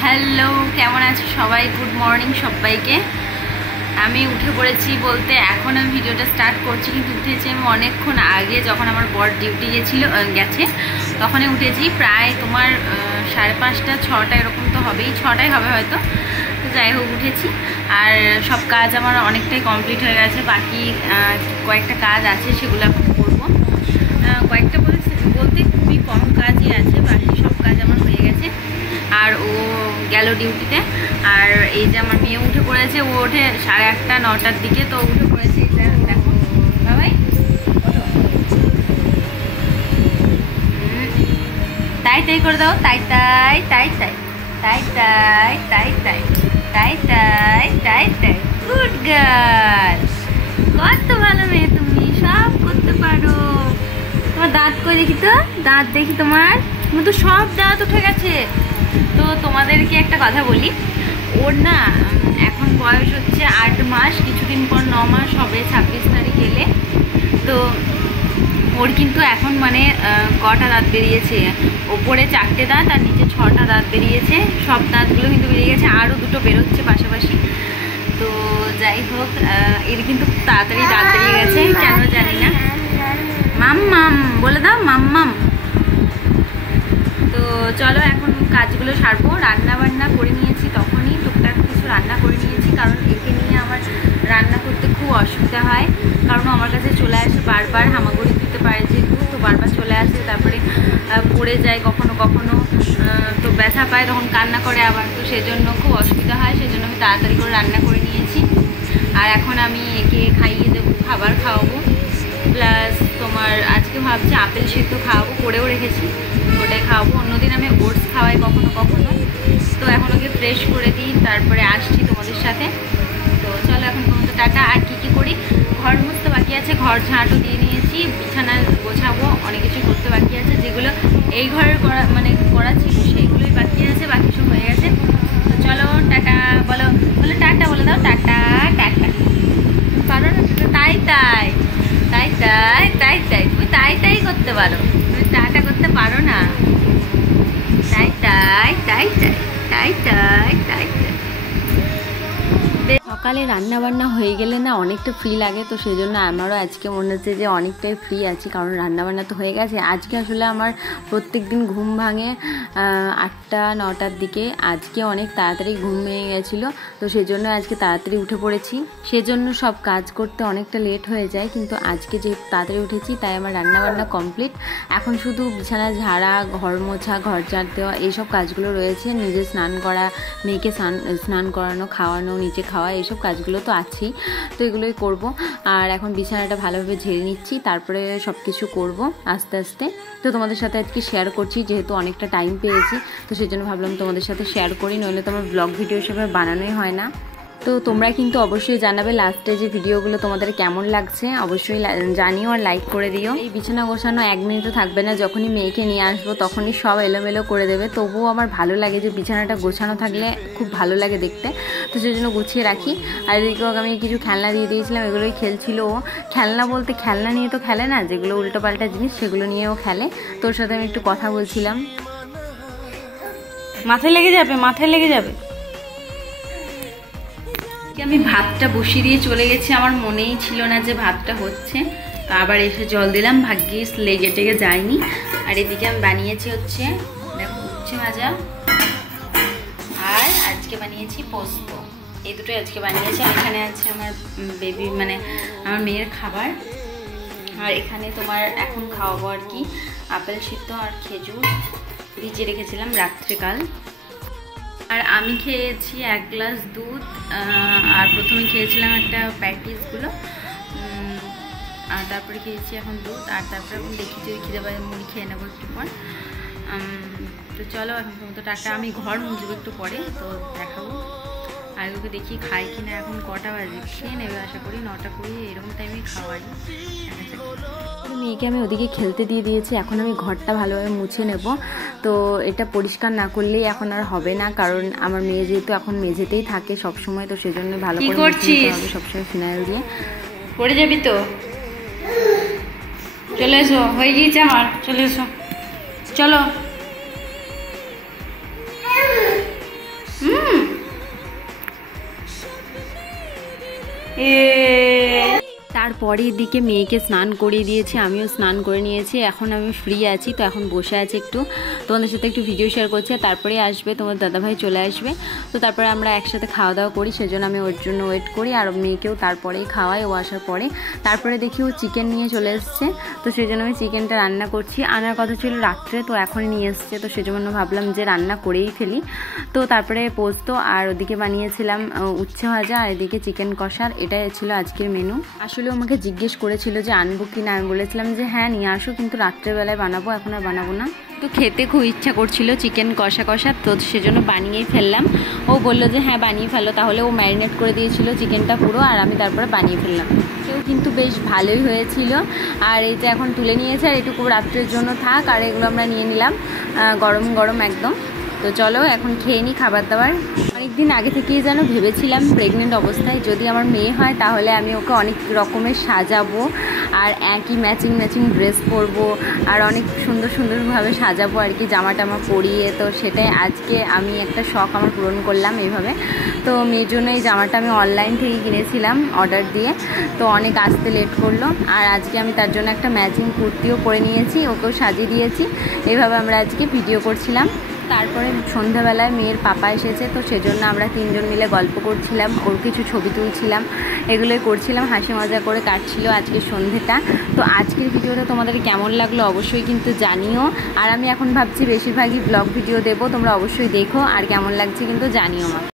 Hello, কেমন আছো সবাই? গুড মর্নিং সবাইকে। আমি উঠে পড়েছি বলতে এখন আমি ভিডিওটা স্টার্ট করছি, কিন্তু উঠেছি আমি অনেকক্ষণ আগে, যখন আমার বর ডিউটি গেছে তখনই উঠেছি। প্রায় তোমার 5:30 6টা এরকম তো হবেই, 6টাই হবে হয়তো। তো যাই হোক উঠেছি, আর সব কাজ আমার অনেকটাই কমপ্লিট হয়ে গেছে। বাকি কয়েকটা কাজ আছে, সেগুলো এখন করবো। কয়েকটা বলতে খুবই কম কাজই আছে, বাকি সব কাজ আমার হয়ে গেছে। আর ও গেল ডিউটিতে। আর এই যে আমার মেয়ে উঠে পড়েছে, ও ওঠে 8:30 9টার দিকে, তো উঠে পড়েছে। দেখো বাবাই, তাই তাই করে দাও, তাই তাই তাই তাই তাই তাই তাই তাই তাই তাই তাই তাই। গুড গার্ল, কত ভালো মেয়ে তুমি, সব করতে পারো। তোমার দাঁত কই দেখি তো, দাঁত দেখি তোমার তো সব দাঁত উঠে গেছে। তো তোমাদেরকে একটা কথা বলি, ওর না এখন বয়স হচ্ছে 8 মাস, কিছুদিন পর 9 মাস হবে 26 তারিখ এলে। তো ওর কিন্তু এখন মানে কটা দাঁত বেরিয়েছে, ওপরে 4টে দাঁত আর নিচে 6টা দাঁত বেরিয়েছে। সব দাঁতগুলো কিন্তু বেরিয়ে গেছে, আরও 2টো বেরোচ্ছে পাশাপাশি। তো যাই হোক, এর কিন্তু খুব তাড়াতাড়ি দাঁত বেরিয়ে গেছে, কেন জানি না। মাম্মাম বলে দাও, মাম্মাম। তো চলো এখন কাজগুলো সারবো। রান্না বান্না করে নিয়েছি, তখনই টুকটাক কিছু রান্না করে নিয়েছি, কারণ একে নিয়ে আমার রান্না করতে খুব অসুবিধা হয়। কারণ আমার কাছে চলে আসে বারবার, হামাগুড়ি দিতে পারে যেহেতু, তো বারবার চলে আসে, তারপরে পড়ে যায় কখনো কখনো, তো ব্যথা পায়, তখন কান্না করে আবার। তো সেজন্য খুব অসুবিধা হয়, সেজন্য আমি তাড়াতাড়ি করে রান্না করে নিয়েছি। আর এখন আমি একে খাইয়ে দেবো, খাবার খাওয়াবো। প্লাস তোমার আজকে ভাবছি আপেল সিদ্ধ খাওয়াবো, করেও রেখেছি, ওটাই খাওয়াবো। অন্যদিন আমি ওটস খাওয়াই কখনো কখনো। তো এখন ওকে ফ্রেশ করে দিই, তারপরে আসছি তোমাদের সাথে। তো চলো এখন পর্যন্ত টাটা। আর কী করি, ঘর মুছতে বাকি আছে, ঘর ঝাঁটও দিয়ে নিয়েছি, বিছানা গোছাবো, অনেক কিছু করতে বাকি আছে, যেগুলো এই ঘরের করা ছিল সেইগুলোই বাকি আছে, বাকি সব হয়ে গেছে। তো চলো টাটা বলো, টাটা বলে দাও, টাটা টাটা। পারো না? তাই তাই তাই তাই তাই তাই, তুমি তাই তাই করতে পারো, তুমি টাটা করতে পারো না। তাই তাই তাই তাই তাই তাই তাই তাই। সকালে রান্না বান্না হয়ে গেলে না অনেকটা ফ্রি লাগে, তো সেই জন্য আমারও আজকে মনে হচ্ছে যে অনেকটাই ফ্রি আছি, কারণ রান্না বান্না তো হয়ে গেছে। আজকে আসলে আমার প্রত্যেক দিন ঘুম ভাঙে 8টা 9টার দিকে, আজকে অনেক তাড়াতাড়ি ঘুম ভেঙে গেছিলো, তো সেই জন্য আজকে তাড়াতাড়ি উঠে পড়েছি। সেজন্য সব কাজ করতে অনেকটা লেট হয়ে যায়, কিন্তু আজকে যেহেতু তাড়াতাড়ি উঠেছি তাই আমার রান্না বান্না কমপ্লিট। এখন শুধু বিছানা ঝাড়া, ঘর মোছা, ঘর ঝাড় দেওয়া, এইসব কাজগুলো রয়েছে। নিজে স্নান করা, মেয়েকে স্নান করানো, খাওয়ানো, নিচে খাওয়া, এইসব কাজগুলো তো আছেই, তো এগুলোই করব। আর এখন বিছানাটা ভালোভাবে ঝেড়ে নিচ্ছি, তারপরে সব কিছু করবো আস্তে আস্তে। তো তোমাদের সাথে আজকে শেয়ার করছি, যেহেতু অনেকটা টাইম পেয়েছি, তো সেই জন্য ভাবলাম তোমাদের সাথে শেয়ার করি, নইলে তোমার ব্লগ ভিডিও হিসেবে বানানোই হয় না। তো তোমরা কিন্তু অবশ্যই জানাবে লাস্টে যে ভিডিওগুলো তোমাদের কেমন লাগছে, অবশ্যই জানিও আর লাইক করে দিও। এই বিছানা গোছানো 1 মিনিটও থাকবে না, যখনই মেয়েকে নিয়ে আসবো তখনই সব এলোমেলো করে দেবে। তবুও আমার ভালো লাগে যে বিছানাটা গোছানো থাকলে খুব ভালো লাগে দেখতে, তো সেই জন্য গুছিয়ে রাখি। আর এদিকে আমি কিছু খেলনা দিয়ে দিয়েছিলাম, এগুলোই খেলছিল ও। খেলনা বলতে খেলনা নিয়ে তো খেলে না, যেগুলো উল্টোপাল্টা জিনিস সেগুলো নিয়েও খেলে। তোর সাথে আমি একটু কথা বলছিলাম। মাথায় লেগে যাবে, মাথায় লেগে যাবে। আমি ভাতটা বসিয়ে দিয়ে চলে গেছি, আমার মনেই ছিল না যে ভাতটা হচ্ছে, আবার এসে জল দিলাম, ভাগ্যিস লেগে টেগে যায়নি। আর এদিকে আমি বানিয়েছি হচ্ছে দেখো উচ্ছে ভাজা, আর আজকে বানিয়েছি পোস্ত, এই দুটোই আজকে বানিয়েছি। আর এখানে আছে আমার বেবি মানে আমার মেয়ের খাবার। আর এখানে তোমার এখন খাওয়াবো আর কি আপেল সিদ্ধ আর খেজুর ভিজিয়ে রেখেছিলাম রাত্রেকাল। আর আমি খেয়েছি 1 গ্লাস দুধ, আর প্রথমে খেয়েছিলাম একটা প্যাটিসগুলো, আর তারপরে খেয়েছি এখন দুধ, আর তারপরে এখন দেখি যদি খিদে পায় মুড়ি খেয়ে নেবো একটু পর। তো চলো এখন পর্যন্ত টাটা। আমি ঘর মুছবো একটু পরে, তো দেখাবো। আর ওকে দেখি খাই কিনা, এখন কটা বাজে, খেয়ে নেবে আশা করি 9টা 20 এরকম টাইমে খাওয়াই। মেয়েকে আমি ওদিকে খেলতে দিয়ে দিয়েছি, এখন আমি ঘরটা ভালোভাবে মুছে নেব। তো এটা পরিষ্কার না করলেই এখন আর হবে না, কারণ আমার মেয়ে যেহেতু এখন মেঝেতেই থাকে সবসময়, তো সেজন্য ভালো করে মুছে নিতে হবে সবসময় ফিনাইল দিয়ে। পড়ে যাবি তো, চলে এসো, হয়ে গিয়েছে আমার, চলে এসো, চলো। তারপরে এদিকে মেয়েকে স্নান করিয়ে দিয়েছি, আমিও স্নান করে নিয়েছি। এখন আমি ফ্রি আছি, তো এখন বসে আছি, একটু তোমাদের সাথে একটু ভিডিও শেয়ার করছি। তারপরে আসবে তোমার দাদাভাই, চলে আসবে। তো তারপরে আমরা একসাথে খাওয়া দাওয়া করি, সেজন্য আমি ওর জন্য ওয়েট করি। আর মেয়েকেও তারপরেই খাওয়াই ও আসার পরে। তারপরে দেখি ও চিকেন নিয়ে চলে এসছে, তো সেই জন্য আমি চিকেনটা রান্না করছি। আনার কথা ছিল রাত্রে, তো এখনই নিয়ে এসছে, তো সেজন্য ভাবলাম যে রান্না করেই ফেলি। তো তারপরে পোস্ত আর ওদিকে বানিয়েছিলাম উচ্ছে ভাজা, আর এদিকে চিকেন কষার। এটাই ছিল আজকের মেনু। আসলে আমাকে জিজ্ঞেস করেছিল যে আনবো কি না, আমি বলেছিলাম যে হ্যাঁ নিয়ে আসো, কিন্তু রাত্রেবেলায় বানাবো, এখন আর বানাবো না। তো খেতে খুব ইচ্ছা করছিল চিকেন কষা কষা, তো সেজন্য বানিয়েই ফেললাম। ও বললো যে হ্যাঁ বানিয়ে ফেলো, তাহলে ও ম্যারিনেট করে দিয়েছিল চিকেনটা পুরো, আর আমি তারপরে বানিয়ে ফেললাম। সেও কিন্তু বেশ ভালোই হয়েছিল। আর এই যে এখন তুলে নিয়েছে, আর এটুকু রাত্রের জন্য থাক। আর এগুলো আমরা নিয়ে নিলাম গরম গরম একদম। তো চলো এখন খেয়ে নিই খাবার দাবার। অনেকদিন আগে থেকেই যেন ভেবেছিলাম প্রেগনেন্ট অবস্থায় যদি আমার মেয়ে হয়, তাহলে আমি ওকে অনেক রকমের সাজাবো, আর একই ম্যাচিং ম্যাচিং ড্রেস পরবো, আর অনেক সুন্দর সুন্দরভাবে সাজাবো আর কি, জামা টামা পরিয়ে। তো সেটাই আজকে আমি একটা শখ আমার পূরণ করলাম এইভাবে। তো মেয়ের জন্য এই জামাটা আমি অনলাইন থেকে কিনেছিলাম অর্ডার দিয়ে, তো অনেক আসতে লেট করলো। আর আজকে আমি তার জন্য একটা ম্যাচিং কুর্তিও পরে নিয়েছি, ওকেও সাজিয়ে দিয়েছি। এইভাবে আমরা আজকে ভিডিও করছিলাম। তারপরে সন্ধ্যাবেলায় মেয়ের পাপা এসেছে, তো সেজন্য আমরা তিনজন মিলে গল্প করছিলাম, ওর কিছু ছবি তুলছিলাম, এগুলোই করছিলাম, হাসি মজা করে কাটছিল আজকের সন্ধ্যেটা। তো আজকের ভিডিওটা তোমাদের কেমন লাগলো অবশ্যই কিন্তু জানিও। আর আমি এখন ভাবছি বেশিরভাগই ব্লগ ভিডিও দেবো, তোমরা অবশ্যই দেখো, আর কেমন লাগছে কিন্তু জানিও।